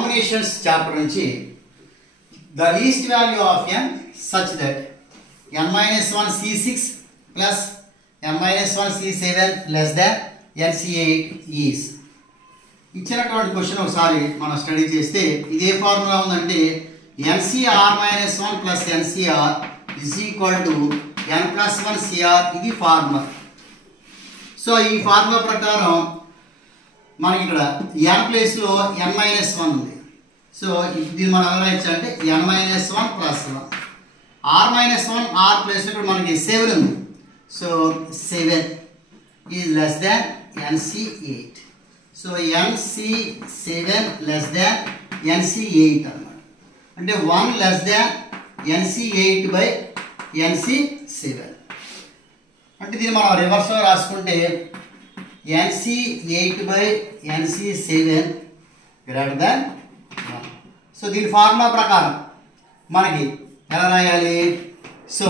Combinations chapter నుంచి the least value of n such that n-1 C6 plus n-1 C7 less than nC8 is. ఇచ్చినటువంటి question ఒకసారి మనం study చేస్తే ఇదే formula ఉందంటే NCR-1 plus NCR is equal to n plus 1 CR. ఇది formula. So ఈ formula ప్రకారం మనకి ఇక్కడ n ప్లేస్లో n-1 ఉంది. సో దీన్ని మనం ఎలా ఇచ్చామంటే n-1 plus 1 r-1 r place ఇక్కడ మనకి 7 ఉంది. So 7 is less than nC8. So nC7 less than nC8 అన్నమాట. అంటే 1 less than nC8 by nC7. అంటే దీన్ని మనం రివర్స్లో రాసుకుంటే nC8 by nC7 greater than 1. So దీని ఫార్ములా ప్రకారం మనకి ఎలా రాయాలి? So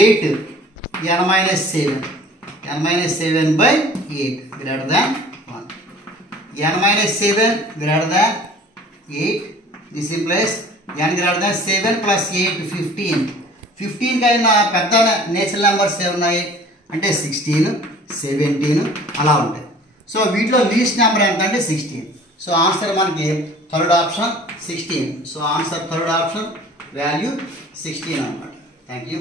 8 n-7 by 8 greater than 1. n-7 greater than 8. This implies n greater than 7 plus 8 15. 15 కైనా పెద్ద నేచురల్ నెంబర్స్ ఏమున్నాయి అంటే 16, 17 అలా ఉంటాయి. సో వీటిలో లీస్ట్ నెంబర్ ఎంత అంటే 16. సో ఆన్సర్ మనకి third option 16. So answer third option value 16 అన్నమాట. Thank you.